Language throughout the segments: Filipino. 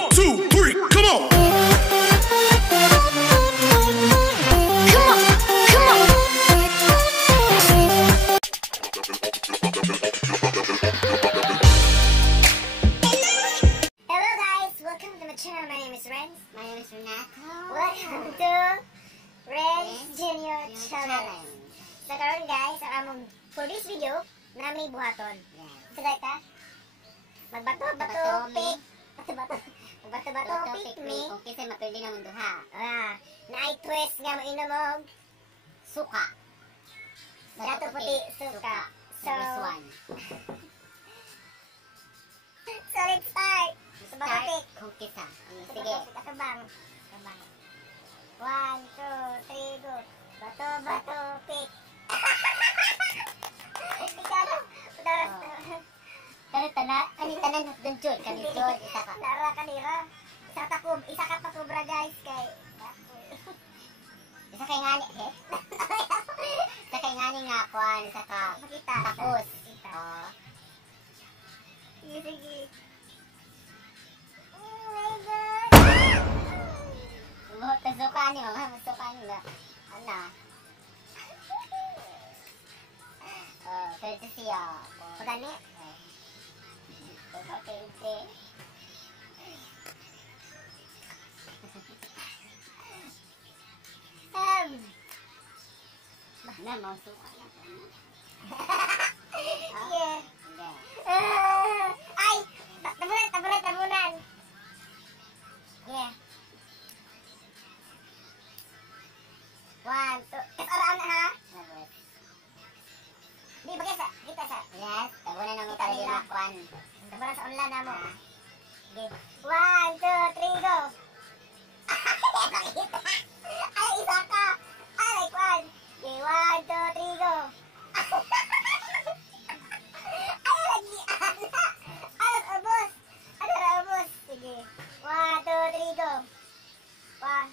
One, two, three, come on. Hello guys, welcome to my channel. My name is Renz. My name is Renato. Welcome to Renz Junior Challenge. So karon guys, ang among for this video, nami buhaton. Yes. So guys ha, magbato-bato pick. Magbato-bato pick me. Kung kisay mapili na mundo ha. Na-twist nga mo inomog. Suka. Gato puti suka. So, This one. so let's start. Bato pick. Kung kisa. Sige. Kabang. 1, 2, 3, go. Bato-bato pick. Ikaw, Pero tanan doon Jod. Kani Jod. Isa ka. Lara kanira. Isa ka pa kubra guys kay. Isa kay ngani. Isa kay ngani nga kuan. Isa ka. Makita. Tapos. Kita. Sige. Oh my god. Suka ni mga. Suka ni nga. Ano? Pwede siya. Pagani. Pwede. Na mo suka na. Yeah. Hindi. Ay! Tabunan! Yeah. 1, 2. Araan na ha? Di, bagay sa. Kita sa. Yes, tabunan na mo tayo yung lakwan. Tabunan sa online na mo. Okay. 1, 2, 3, go! Ay, isa ka! Ay, like 1. Okay, 1, 2, 3, go! Ay, lagi! Ay, ubos! Ano na ubos? Sige. 1, 2, 3, go! 1.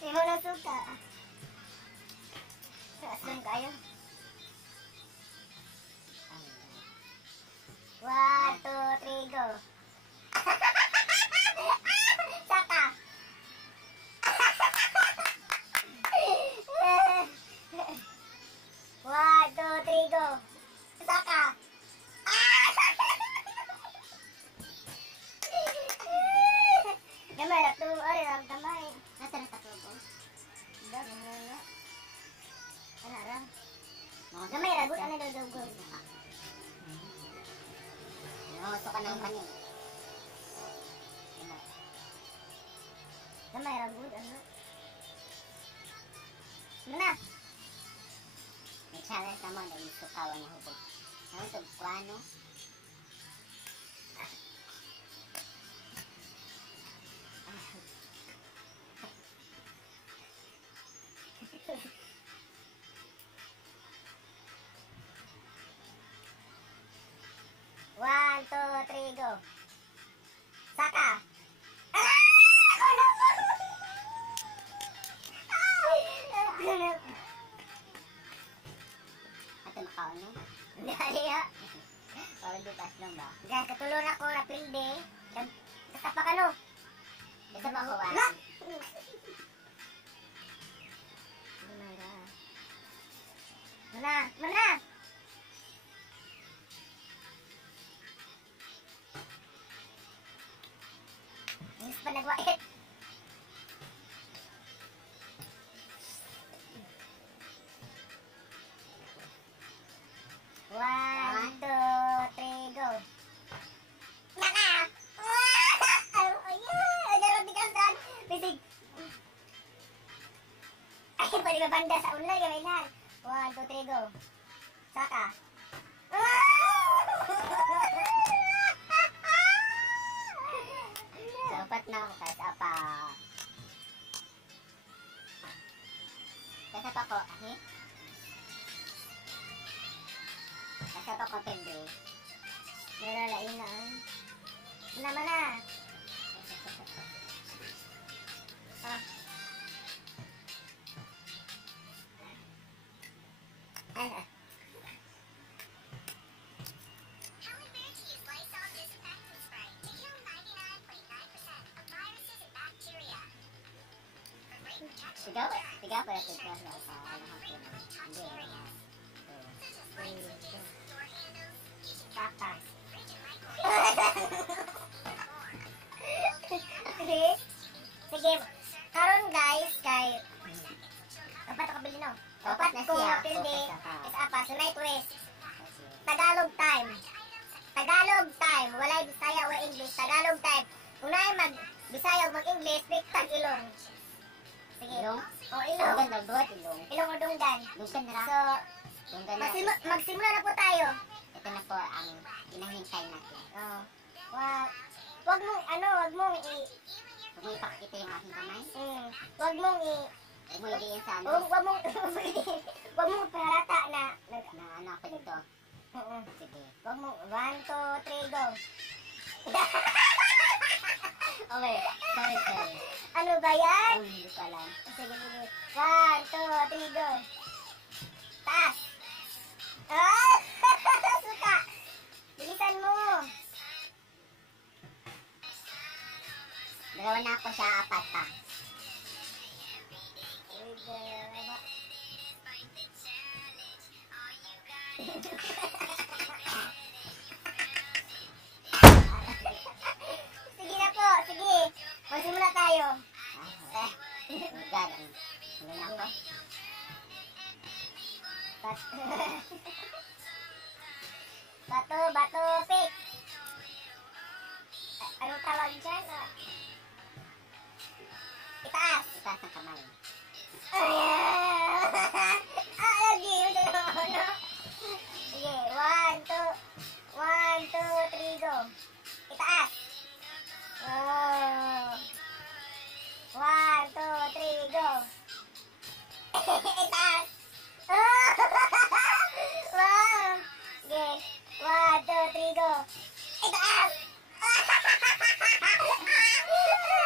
Ibo na suka. Asan kayo? 1, 2, 3, go. Saka. 1, 2, 3, go. Saka. Gamay na to. Ay, gamay. Nasa na taklo ko? Gamay ra, good ano daw go. Suka ng panin. Gamay ra, good ano. Mana? May challenge naman na yung sukawan niya hubog. Ano ito? Kuano? One, two, three, go. Saka. Ito makaon no? Dali ha. Parang dutas lang ba? Guys, katulong ako na pilde. Basta pa ka no. Ito makuha. Mana? Yes pa nagwait. One, two, three, go. Naka! Ayan! Naroon di kasan. Bisig. Ay, pwede ba banda sa online? Gamay na. 1, 2, 3, go. Saka. apat na ako. Tapos apa. Tapos apa ko. Eh? Tapos apa ko pwede. Nalalain na. Naman na. Ah. Ay, ah. Tiga pala tignan na sa hapon. Hindi. Papa. Sige. Karon guys, kay dapat nakabili no. Dapat na Kung siya. mapildi, Dapat is apa, sa night rest. Tagalog time. Tagalog time. Walay Bisaya o English. Tagalog time. Kung na mag Bisaya o mag English, pick tag ilong. Sige. Ilong? O ilong. Ilong na buhat ilong. Ilong o dunggan. Dunggan na So, Dunggan na. magsimula na po tayo. Ito na po ang inahintay natin. Oh. Wag mong Huwag mo ipakita yung aking kamay. wag mong Huwag mo iliin sa ano. wag mong wag mong paharata na Na ano ako dito. Sige. wag mong 1 2 3 go. Okay. Sorry. Ano ba yan? Hindi ko alam. Sige. 1 2 3 go. Taas. Ah! Suka. Bilisan mo. Dalawa na ako siya, apat pa. Sige na po, sige. Magsimula tayo. God. Ano na ako? Bato, pick. Anong tawag dyan? Itaas. Itaas ng kamay. Lagi. Sige, 1 2 3 go. Itaas. Oh. 1 2 3 go. Itaas. Wow. Okay. 1 2 3 go. Itaas.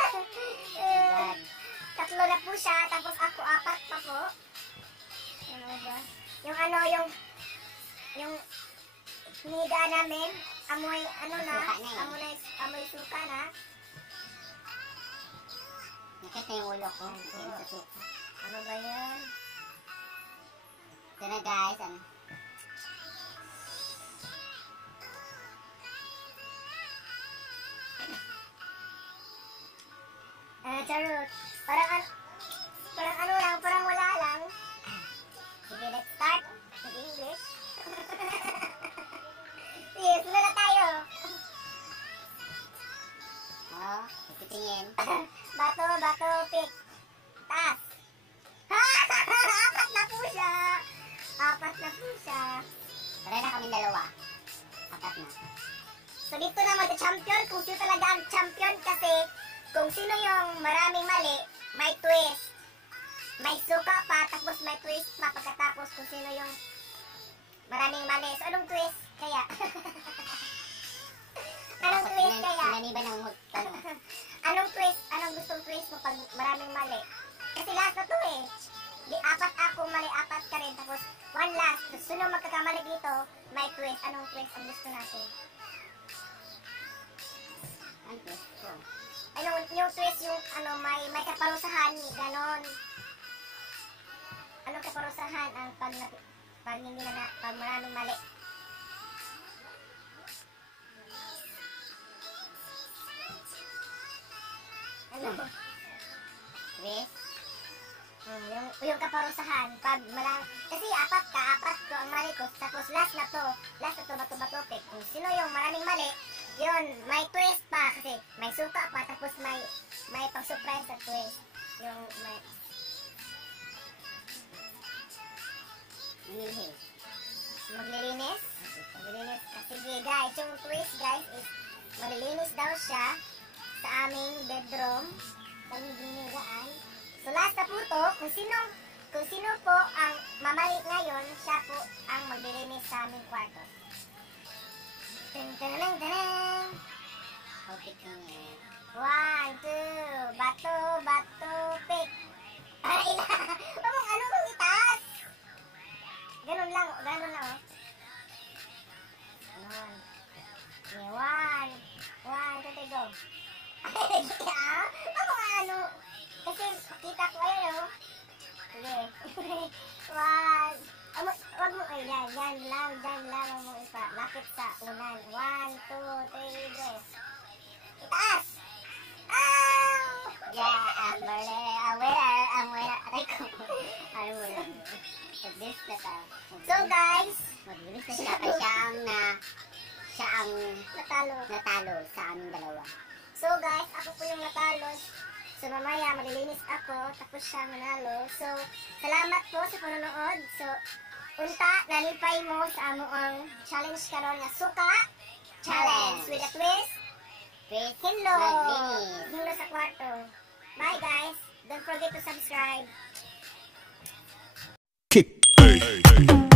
God. Tatlo na po siya, tapos ako apat pa po. Ano ba? Yung hiniga namin, amoy, ano na, Suka na eh. amoy suka na. Nakita yung ulo ko. Yan sa suka. Ano ba yan? Ito na guys. Charot. Parang wala lang. Sige, let's start. Mag-English. Sige, sunod na tayo. Oo. Ipitingin. Bato, pick. Taas. Apat na po siya. Tara na kami dalawa. Apat na. So dito na mag-champion kung sino talaga ang champion kasi kung sino yung maraming mali, may twist. May suka pa, tapos may twist pa pagkatapos kung sino yung maraming mali. So anong twist kaya? Anong twist kaya? Naniba ng magtanong. Anong twist? Anong gustong twist mo pag maraming mali? Kasi last na to eh. Di apat ako, mali apat ka rin. Tapos one last. Tapos sino magkakamali dito, may twist. Anong twist ang gusto natin? Ang twist ko. Yung twist yung may kaparusahan, ganon. Anong kaparusahan ang pag maraming mali? Ano? Twist? Yung kaparusahan, pag kasi apat ko ang mali ko, tapos last na to, bato, pick. Kung sino yung maraming mali, yun, may twist pa, kasi may suka pa, tapos may pang-surprise na twist. Yung may, Nilihis. maglilinis, kasi guys, yung twist guys is, malilinis daw siya, sa aming bedroom. Kaming ginigaan. So last na po to, kung sino po ang mamali ngayon, siya po ang maglilinis sa aming kwarto. Tan-tan-tan-tan. Okay ka niya. 1, 2, bato, pick. Ay na! Ano mong itaas? Ganun lang, oh. Ganun. Okay, 1, 2, 3, go. Ay, ano? Kasi kita ko ayun, oh. Sige. 1. Wag mo, ay, yan lang, wag mo ipalapit sa unan. 1, 2, 3, go. Itaas! Yeah, ang winner. Aray ko. Ano mo lang. Pag-this na ta. So guys, Mag-release na siya kaya siya ang natalo sa aming dalawa. So guys, ako po yung natalo. So mamaya maglilinis ako, tapos siya manalo. So salamat po sa panonood. So unta nalipay mo sa amo ang challenge karon nga suka challenge with a twist. Please, Hello. maglinis. Hello sa kwarto. Bye guys. Don't forget to subscribe. Kick. Hey.